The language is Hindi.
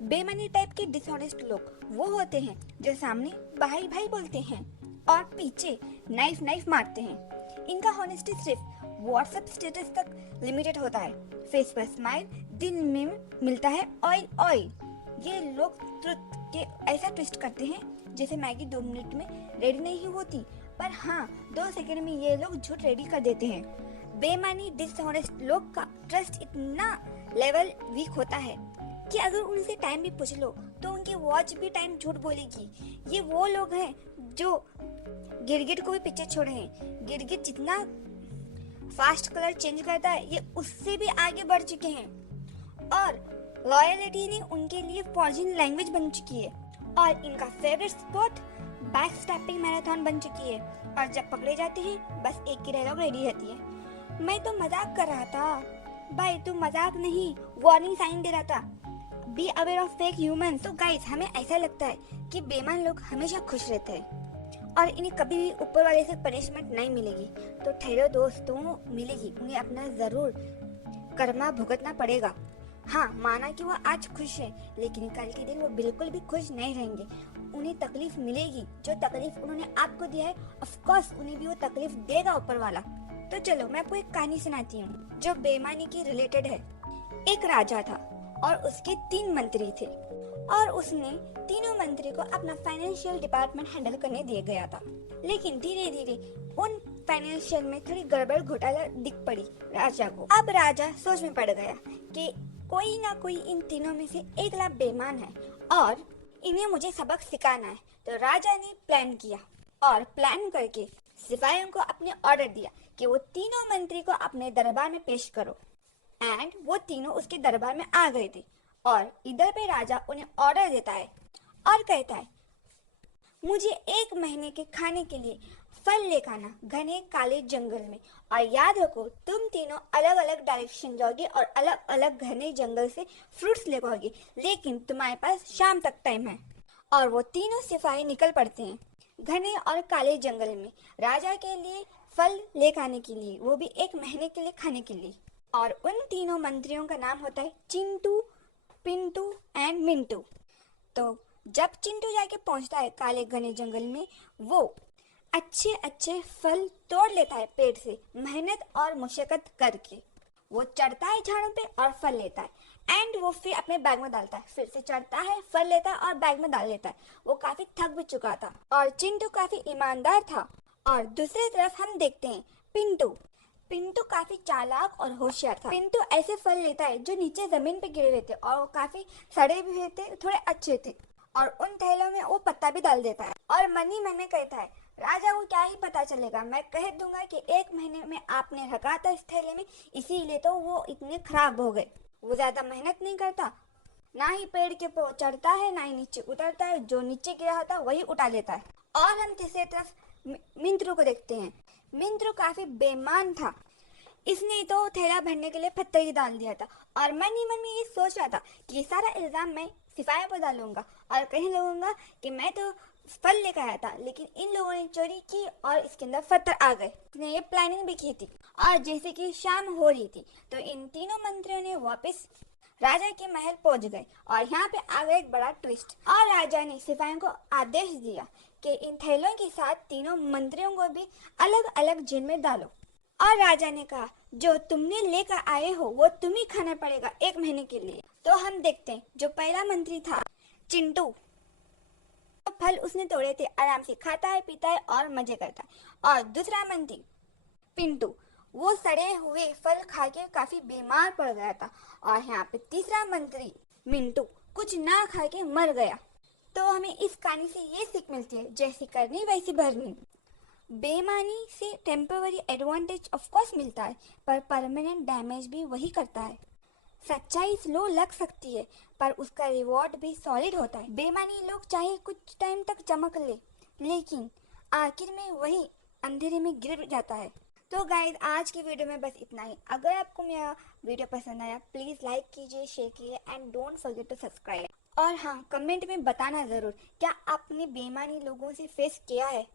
बेईमानी टाइप के डिसऑनेस्ट लोग वो होते हैं जो सामने भाई भाई बोलते हैं और पीछे नाइफ नाइफ मारते हैं। इनका हॉनेस्टी सिर्फ व्हाट्सएप स्टेटस तक लिमिटेड होता है। फेस पर स्माइल, दिल में मिलता है ऑयल ऑयल। ये लोग ट्रुथ के ऐसा ट्विस्ट करते हैं जैसे मैगी 2 मिनट में रेडी नहीं होती, पर हाँ 2 सेकंड में ये लोग झूठ रेडी कर देते हैं। बेईमानी डिसऑनेस्ट लोग का ट्रस्ट इतना लेवल वीक होता है कि अगर उनसे टाइम भी पूछ लो तो उनकी वॉच भी टाइम झूठ बोलेगी। ये वो लोग हैं जो गिरगिट को भी पीछे छोड़े हैं। गिरगिट जितना फास्ट कलर चेंज करता है ये उससे भी आगे बढ़ चुके हैं और लॉयल्टी ने उनके लिए फॉर्जन लैंग्वेज बन चुकी है और इनका favourite spot back stepping marathon बन चुकी है। और जब पकड़े जाते हैं बस एक ही डायलॉग रेडी रहती है, मैं तो मजाक कर रहा था। भाई तू मजाक नहीं, वार्निंग साइन दे रहा था। Be aware of fake human. तो गाइस हमें ऐसा लगता है कि बेईमान लोग हमेशा खुश रहते हैं और इन्हें कभी भी ऊपर वाले से पनिशमेंट नहीं मिलेगी। तो ठहरो दोस्तों, मिलेगी। उन्हें अपना जरूर कर्मा भुगतना पड़ेगा। हाँ, माना कि वो आज खुश है लेकिन कल के दिन वो बिल्कुल भी खुश नहीं रहेंगे। उन्हें तकलीफ मिलेगी। जो तकलीफ उन्होंने आपको दिया है ऑफ कोर्स उन्हें भी वो तकलीफ देगा ऊपर वाला। तो चलो मैं आपको एक कहानी सुनाती हूँ जो बेईमानी की रिलेटेड है। एक राजा था और उसके 3 मंत्री थे और उसने तीनों मंत्री को अपना फाइनेंशियल डिपार्टमेंट हैंडल करने दिया गया था। लेकिन धीरे धीरे उन फाइनेंशियल में थोड़ी गड़बड़ घोटाला दिख पड़ी राजा को। अब राजा सोच में पड़ गया कि कोई ना कोई इन तीनों में से एक लाख बेईमान है और इन्हें मुझे सबक सिखाना है। तो राजा ने प्लान किया और प्लान करके सिपाहियों को अपने ऑर्डर दिया कि वो तीनों मंत्री को अपने दरबार में पेश करो। एंड वो तीनों उसके दरबार में आ गए थे और इधर पे राजा उन्हें ऑर्डर देता है और कहता है, मुझे 1 महीने के खाने के लिए फल लेकर आना घने काले जंगल में। और याद रखो तुम तीनों अलग अलग डायरेक्शन जाओगे और अलग अलग घने जंगल से फ्रूट्स लेकर आओगे, लेकिन तुम्हारे पास शाम तक टाइम है। और वो तीनों सिपाही निकल पड़ते हैं घने और काले जंगल में राजा के लिए फल लेकर आने के लिए, वो भी 1 महीने के लिए खाने के लिए। और उन तीनों मंत्रियों का नाम होता है चिंटू, पिंटू एंड मिंटू। तो जब चिंटू जाके पहुंचता है काले घने जंगल में, वो अच्छे अच्छे फल तोड़ लेता है पेड़ से मेहनत और मुशक्कत करके। वो चढ़ता है झाड़ों पे और फल लेता है एंड वो फिर अपने बैग में डालता है। फिर से चढ़ता है, फल लेता है और बैग में डाल लेता है। वो काफी थक भी चुका था और चिंटू काफी ईमानदार था। और दूसरी तरफ हम देखते हैं पिंटू। पिंटू काफी चालाक और होशियार था। पिंटू ऐसे फल लेता है जो नीचे जमीन पे गिरे हुए थे और वो काफी सड़े भी हुए थे, थोड़े अच्छे थे। और उन थैलों में वो पत्ता भी डाल देता है और मन ही मन में कहता है, राजा को क्या ही पता चलेगा, मैं कह दूंगा कि 1 महीने में आपने रखा था इस थैले में, इसीलिए तो वो इतने खराब हो गए। वो ज्यादा मेहनत नहीं करता, ना ही पेड़ के ऊपर चढ़ता है ना ही नीचे उतरता है, जो नीचे गिरा होता है वही उठा लेता है। और हम तीसरी तरफ मिंत्रू को देखते हैं। मिंत्रू काफी बेईमान था। इसने तो थैला भरने के लिए पत्थर ही डाल दिया था और मन ही मन में ये सोच रहा था कि ये सारा इल्जाम मैं सिपाही पर डालूंगा और कहीं लगूंगा कि मैं तो फल लेकर आया था, लेकिन इन लोगों ने चोरी की और इसके अंदर पत्थर आ गए। इसने ये प्लानिंग भी की थी। और जैसे कि शाम हो रही थी तो इन तीनों मंत्रियों ने वापस राजा के महल पहुंच गए और यहाँ पे आ गया एक बड़ा ट्विस्ट। और राजा ने सिपाहियों को आदेश दिया कि इन थैलों के साथ तीनों मंत्रियों को भी अलग अलग जेल में डालो। और राजा ने कहा, जो तुमने लेकर आए हो वो तुम ही खाना पड़ेगा 1 महीने के लिए। तो हम देखते हैं जो पहला मंत्री था चिंटू, तो फल उसने तोड़े थे, आराम से खाता है, पीता है और मजे करता है। और दूसरा मंत्री पिंटू, वो सड़े हुए फल खा के काफी बीमार पड़ गया था। और यहाँ पे तीसरा मंत्री मिंटू कुछ ना खा के मर गया। तो हमें इस कहानी से ये सीख मिलती है, जैसी करनी वैसी भरनी। बेईमानी से टेम्पररी एडवांटेज ऑफ कोर्स मिलता है पर परमानेंट डैमेज भी वही करता है। सच्चाई स्लो लग सकती है पर उसका रिवॉर्ड भी सॉलिड होता है। बेईमानी लोग चाहे कुछ टाइम तक चमक ले, लेकिन आखिर में वही अंधेरे में गिर जाता है। तो गाइस आज की वीडियो में बस इतना ही। अगर आपको मेरा वीडियो पसंद आया प्लीज़ लाइक कीजिए, शेयर कीजिए and don't forget to subscribe. और हाँ, कमेंट में बताना ज़रूर क्या आपने बेईमानी लोगों से फेस किया है।